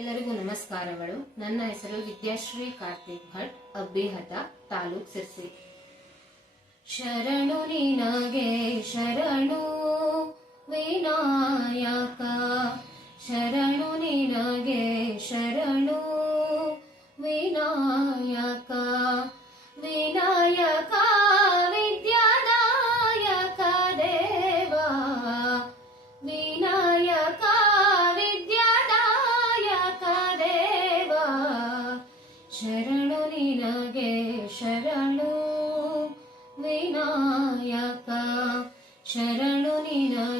ಎಲ್ಲರಿಗೂ ನಮಸ್ಕಾರಗಳು. ನನ್ನ ಹೆಸರು ವಿದ್ಯಾಶ್ರೀ ಕಾರ್ತಿಕ್ ಭಟ್ ಅಬ್ಬಿಹತ ತಾಲೂಕ್ ಸಿರ್ಸಿ. ಶರಣು ನಿನಗೆ ಶರಣು ವಿನಾಯಕ. ಶರಣು ನಿನಗೆ ಶರಣು ವಿನಾಯಕ. ಶರಣು ನಿನಗೆ ಶರಣು ವಿನಾಯಕ ಶರಣು ನಿನಗೆ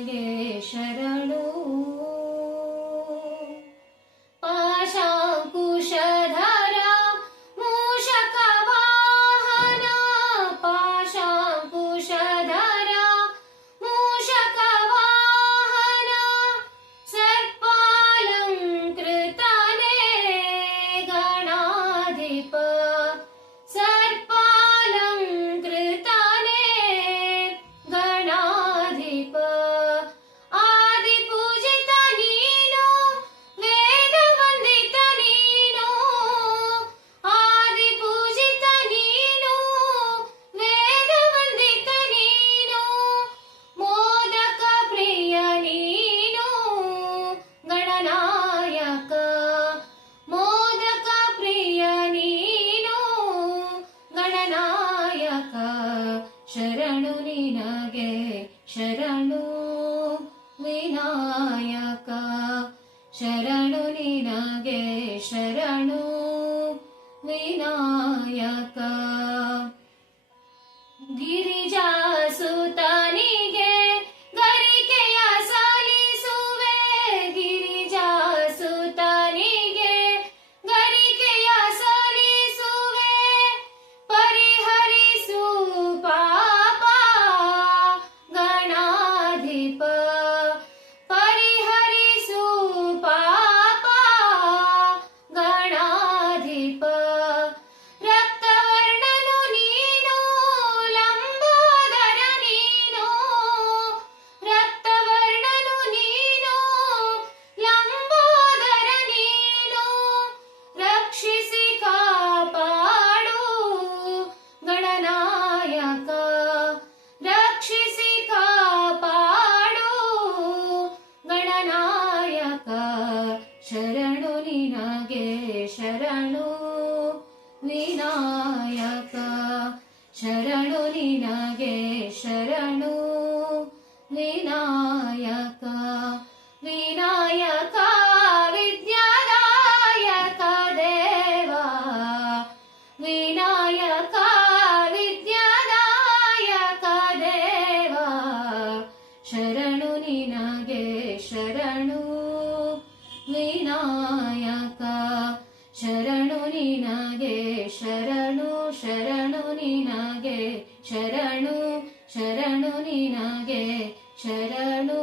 ಶರಣು ನಿನಗೆ ಶರಣು ವಿನಾಯಕ. ಶರಣು ನಿನಗೆ ಶರಣು ವಿನಾಯಕ. ವಿನಾಯಕ ವಿದ್ಯಾದಾಯಕ ದೇವ. ವಿನಾಯಕ ವಿದ್ಯಾದಾಯಕ ದೇವ. ಶರಣು ನಿನಗೆ ಶರಣು ವಿನಾಯಕ ಶರಣು ನಿನಗೆ ಶರಣು ಶರಣು ನಿನಗೆ ಶರಣು ಶರಣು ನಿನಗೆ ಶರಣು